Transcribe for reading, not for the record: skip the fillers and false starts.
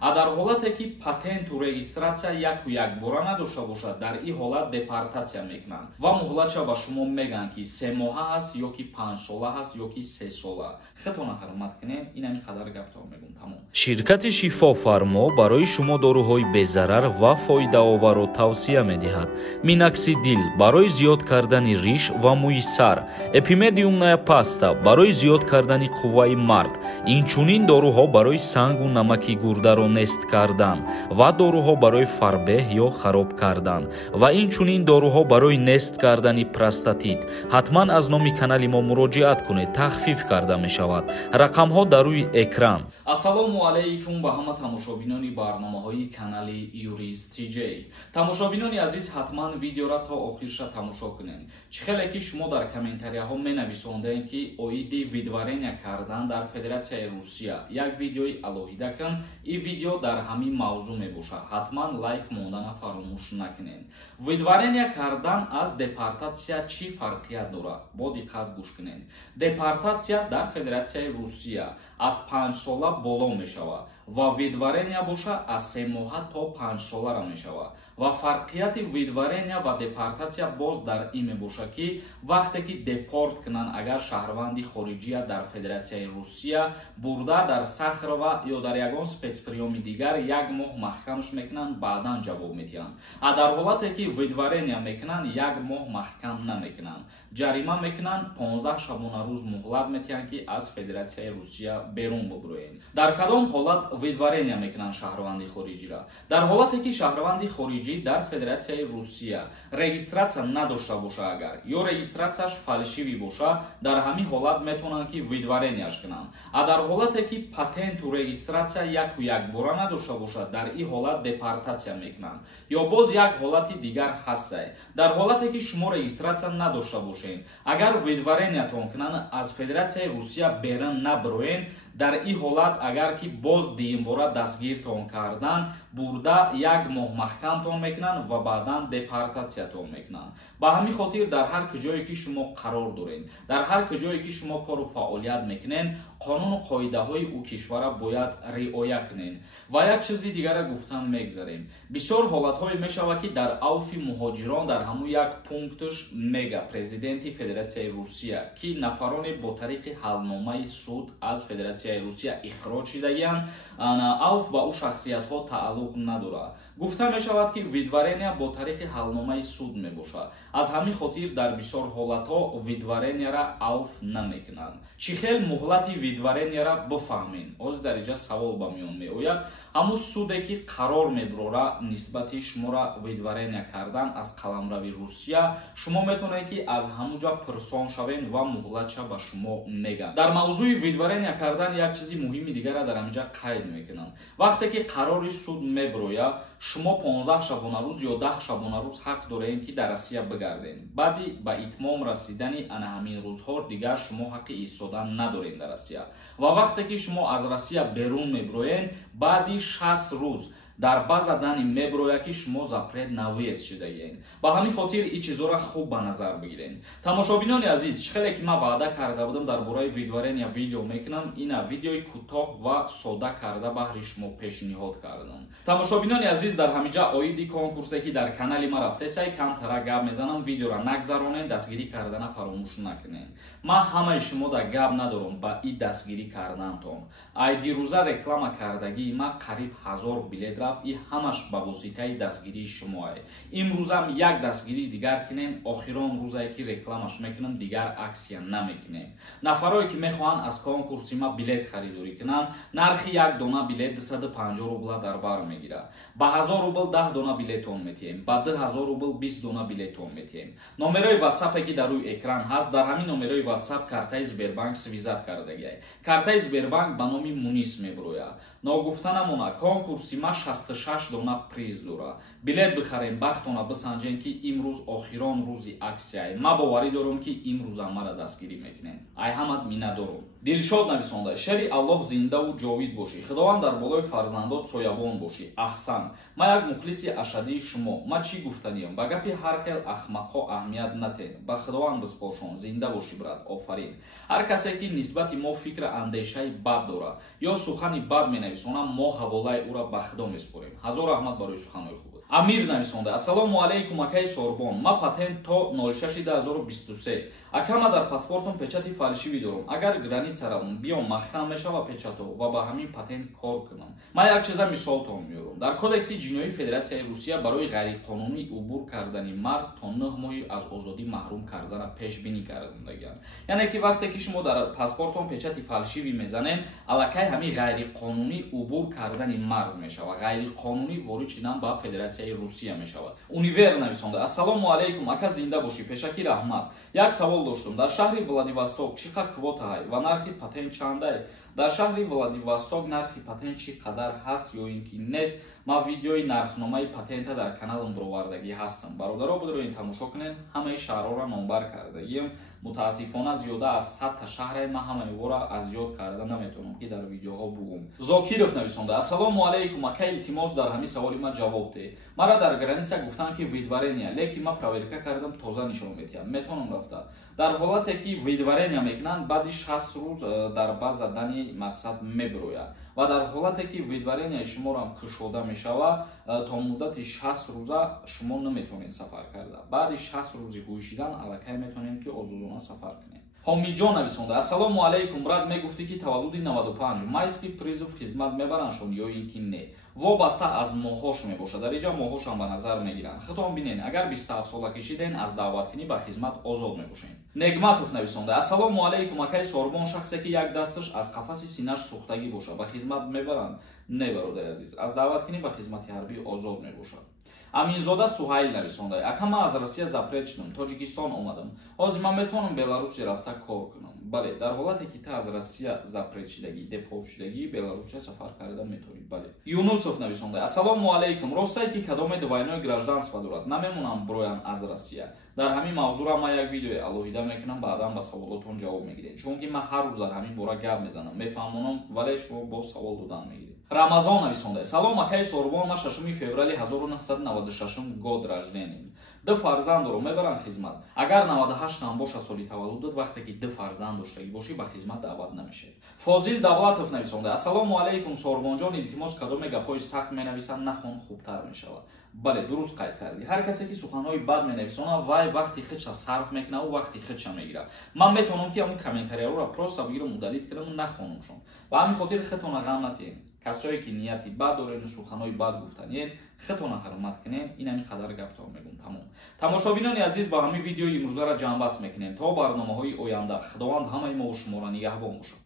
дар ҳолате ки патенту регистратсия яку якбора надошта бошад, дар ин ҳолат депортатсия мекунанд ва муҳлатша ба шумо мегӯянд ки 3 моҳа ҳаст ёки 5 сола ҳаст ёки 3 сола. хатона ҳурмат кунед, ин ҳамин қадар гаптон мегӯям. тамом. ширкати шифофармо барои шумо дорӯҳои безарар ва фоидаоверро тавсия медиҳад. миноксидил барои зиёд кардани риш ва мӯи сар, эпимедиумная паста барои зиёд кардани қувваи мард, инчунин дорӯҳо барои сангу намаки гурдаро нест кардан ва дорӯҳо барои фарбеҳ ё хароб кардан ва инчунин дорӯҳо барои нест кардани простатит. ҳатман аз номи канали мо муроҷиат кунед, тахфиф карда мешавад. рақамҳо дар рӯи экран. ассалому алайкум ба ҳама тамошобинони барномаҳои канали Юрист TJ. тамошобинони азиз, ҳатман видеоро то охирша тамошо кунед. чӣ хеле ки шумо дар комментарияҳо менависондед ки оиди видварения кардан дар Федератсияи Русия як видеои алоҳида кун, ин видео дар ҳамин мавзӯъ мебошад. ҳатман лайк мондана фаромӯш накунед. видварения кардан аз депортатсия чӣ фарқият дорад? бо диққат гӯш кунед. депортатсия дар Федератсияи Русия аз 5 сола боло мешавад ва видварения боша аз 3 моҳа то 5 солара мешавад. ва фарқияти видварения ва депортатсия боз дар ин мебошад ки вақте ки депорт кунанд, агар шаҳрванди хориҷия дар Федератсияи Русия бурда дар сахрова ё дар ягон спецприёми дигар як моҳ маҳкамш мекунанд, баъдан ҷавоб медиҳанд. дар ҳолате ки видварения мекунанд, як моҳ маҳкам намекунанд, ҷарима мекунанд, 15 шабона рӯз муҳлат метиҳанд ки аз Федератсияи Русия берун бибурӯед. дар кадом ҳолат видварения мекунанд шаҳрванди хориҷиро? дар ҳолате ки шаҳрванди хориҷӣ дар Федератсияи Русия регистратсия надошта боша, агар ё регистратсияш фалшивӣ боша, дар ҳамин ҳолат метавонанд ки видварениаш кунанд. дар ҳолате ки патенту регистратсия яку якбора надошта бошад, дар ин ҳолат депортатсия мекунанд. ё боз як ҳолати дигар ҳастай. дар ҳолате ки шумо регистратсия надошта бошед, агар видварениятон кунанд, аз Федератсияи Русия берун набироед, дар ин ҳолат агар ки боз дуюмбора дастгиртон кардан, бурда як моҳ маҳкамтон мекунанд ва баъдан депортатсиятон мекунанд. ба ҳамин хотир дар ҳар куҷое ки шумо қарор доред, дар ҳар куҷое ки шумо кору фаъолият мекунед, қонуну қоидаҳои ӯ кишвара бояд риоя кунед. ва як чизи дигаре гуфтан мегзарем. бисёр ҳолатҳое мешавад ки дар авфи муҳоҷирон дар ҳамун як пунктуш мега президенти Федератсияи Русия ки нафароне бо тариқи ҳалномаи суд аз Федератсияи Русия ихроҷ шудагиянд, авф ба ӯ шахсиятҳо тааллуқ надорад. гуфта мешавад ки видварения бо тариқи ҳалномаи суд мебошад. аз ҳамин хотир дар бисёр ҳолатҳо видваренияра авф намекунанд. чӣ хел муҳлати видваренияра бифаҳмед? ҳозир дар инҷа савол ба миён меояд. ҳамун суде ки қарор мебурора нисбати шуморо видварения кардан аз қаламрави Русия, шумо метавонед ки аз ҳамунҷа пурсон шавед ва муҳлатша ба шумо мегӯянд. дар мавзӯи видварения кардан як чизи муҳими дигара дар ҳаминҷа қайд мекунанд. вақте ки қарори суд мебуроя, шумо 15 шабона рӯз ё 10 шабона рӯз ҳақ доред ки дар Россия бигардед. баъди ба итмом расидани ана ҳамин рӯзҳо дигар шумо ҳаққи истодан надоред дар Россия. ва вақте ки шумо аз Россия берун мебуроед, баъди 60 рӯз дар база дани мебуроя ки шумо запрет на въезд шудагиед. ба ҳамин хотир ин чизҳоро хуб ба назар бигиред. тамошобинони азиз, чӣ хеле ки ман ваъда карда будам дар бораи видварения видео мекунам, ина видеои кӯтоҳ ва сода карда баҳри шумо пешниҳод кардам. тамошобинони азиз, дар ҳаминҷа оиди конкурсе ки дар канали ма рафтесай, камтара гап мезанам, видеоро нагзаронед, дастгирӣ кардана фаромӯш накунед. ман ҳамаи шумо да гап надорам ба ин дастгирӣ кардантон. ай дирӯза реклама кардагии ма қариб 1000 билет рафт, ин ҳамаш ба воситаи дастгирии шумоае. имрӯзам як дастгирии дигар кунем, охирон рӯзае ки рекламаш мекунам, дигар аксия намекунем. нафарое ки мехоҳанд аз конкурси ма билет харидорӣ кунанд, нархи як дона билет 250 рубла дар бар мегирад. ба 1000 рубл 10 дона билетон метиҳем, ба 2000 рубл 20 дона билетон метиҳем. номерои ватсапе ки дар рӯи экран ҳаст, дар ҳамин номерои ватсап картаи Сбербанк свизат кардагиай. картаи Сбербанк ба номи Мунис мебурояд. ногуфтанамона конкурси ма 66 дона приз дора. Билет бихарем, бахтона бисанҷем ки имрӯз охирон рӯзи аксияе. Ма боварӣ дорам ки имрӯзам мара дастгирӣ мекунем. Ай ҳамат миннатдорум. Дилшод нависонда: шари Аллоҳ зиндаву ҷовид бошӣ. Худованд дар болои фарзандот соябон бошӣ. Аҳсан. Ма як мухлиси ашадии шумо. Ма чӣ гуфтаниям? Ба гапи ҳар хел ахмақҳо аҳамият натен. Ба худованд бисполшон. Зинда бошӣ брат. Офарин. Ҳар касе ки нисбати мо фикра андешаи бад дорад ё сухани бад менависонад, мо ҳаволаи ӯро ба худо меспорем. Ҳазор раҳмат барои суханои хуб. Амир нависонда: ассалому алайкум акаи Сорбон. Ма патент то 06/2023. Акама дар паспортум печати фалшивӣ дорам. Агар границаравм биём махкам мешава печато ва ба ҳамин патент кор кунам. Ма як чиза мисолтон меёрам. Дар кодекси ҷиноии Федератсияи Русия барои ғайриқонунӣ убур кардани марз то 9 моҳи аз озодӣ маҳрум кардана пешбинӣ кардагиянд. Яъне ки вақте ки шумо дар паспортон печати фалшивӣ мезанем, аллакай ҳамин ғайриқонунӣ убур кардани марз мешава. Ғайриқонунӣ ворид шудан ба Федератсияи Русия мешавад. Универ нависонда: ассалому алайкум ака, зинда бошӣ. Пешакӣ раҳмат. Як савол доштум. Дар шаҳри Владивосток чӣ қадар квотаҳай ва нархи патент чандай? Дар шаҳри Владивосток нархи патент чӣ қадар ҳаст ё ин ки нест? Ман видеои нархномаи патента дар каналам бировардагӣ ҳастам. Бародаро бидорен тамошо кунед. Ҳамаи шаҳрҳоро номбар кардагием. Мутаассифона зиёда аз 100 та шаҳре. Ман ҳамаиҳоро аз ёд карда наметавонам ки дар видеоҳо бугум. Зокиров нависонда: ассалому алайкум ака, илтимос дар ҳамин саволи ман ҷавоб де. Мара дар граница гуфтанд ки видварения, лекин ман проверка кардам, тоза нишон метиҳад. Метавонам рафта. Дар ҳолате ки видварения мекунанд, баъди 60 рӯз дар база дани мақсад мебирояд ва дар ҳолате ки видваренияи шуморо кушода мешава, то муддати 60 рӯза шумо наметавонед сафар карда. Баъди 60 рӯзи ҳӯшидан аллакай метавонед ки озодона сафар кунед. Ҳомиҷон нависонда: ассалому алайкум брат, мегуфтӣ ки таваллуди 95 майский призов хизмат мебараншон ё ин ки не? Вобаста аз моҳош мебошад. Дар инҷа моҳошам ба назар мегиранд. Хитон бинен, агар 27 сола кишиден аз даъваткунӣ ба хизмат озод мебошед. Негматов нависонда: ассалому алайкум акаи Сорбон, шахсе ки як дасташ аз қафаси синаш сӯхтагӣ бошад ба хизмат мебаранд? Не бародари азиз, аз даъваткунӣ ба хизмати ҳарбӣ озод мебошад. Аминзода Суҳайл нависонда: ака, ман аз Россия запрет шудам, Тоҷикистон омадам. Ҳозир ман метавонам Беларусия рафта кор кунам? Бале, дар ҳолате ки та аз Россия запрет шудагӣ, депорт шудагӣ, Беларусия сафар карда метавонӣ. Бале. Юнусов нависонда: ассалому алайкум, ростае ки кадоме двойное гражданство дорад? Намемонам броям аз Россия. Дар ҳамин мавзӯъ ман як видеои алоҳида мекунам, баъдан ба саволотон ҷавоб мегиред. Чунки ман ҳар рӯз дар ҳамин бора гап мезанам, мефаҳмонам, вале шумо бо савол додан мегиред. Рамазон нависонда: салом акаи Сорбон, ма 6 феврали 1996 год рожденим. Ду фарзанд дорам, мебарам хизмат. Агар 98 ам боша соли таваллудат, вақте ки ду фарзанд доштагӣ бошӣ, ба хизмат даъват намешед. Фозил Давлатов нависонда: ассалому алайкум Сорбонҷон, илтимос кадоме гапҳои сахт менависанд, нахон хубтар мешавад. Бале, дуруст қайд кардӣ. Ҳар касе ки суханҳои бад менависонад, вай вақти худша сарф мекунад ва вақти худша мегирад. Ман метавонам ки ҳамун комментарияҳоро просто бигирам, удалит кунам ва нахонамшон. Ва ҳамин хотир худтона ғам натиҳед. Касое ки нияти бад доред, суханои бад гуфтанед, худтона ҳурмат кунед. Ин ҳамин қадар гаптон мегум. Тамом. Тамошобинони азиз, ба ҳамин видеои имрӯзаро ҷамъбаст мекунем то барномаҳои оянда. Худованд ҳамаи мо шуморо нигаҳбон бошад.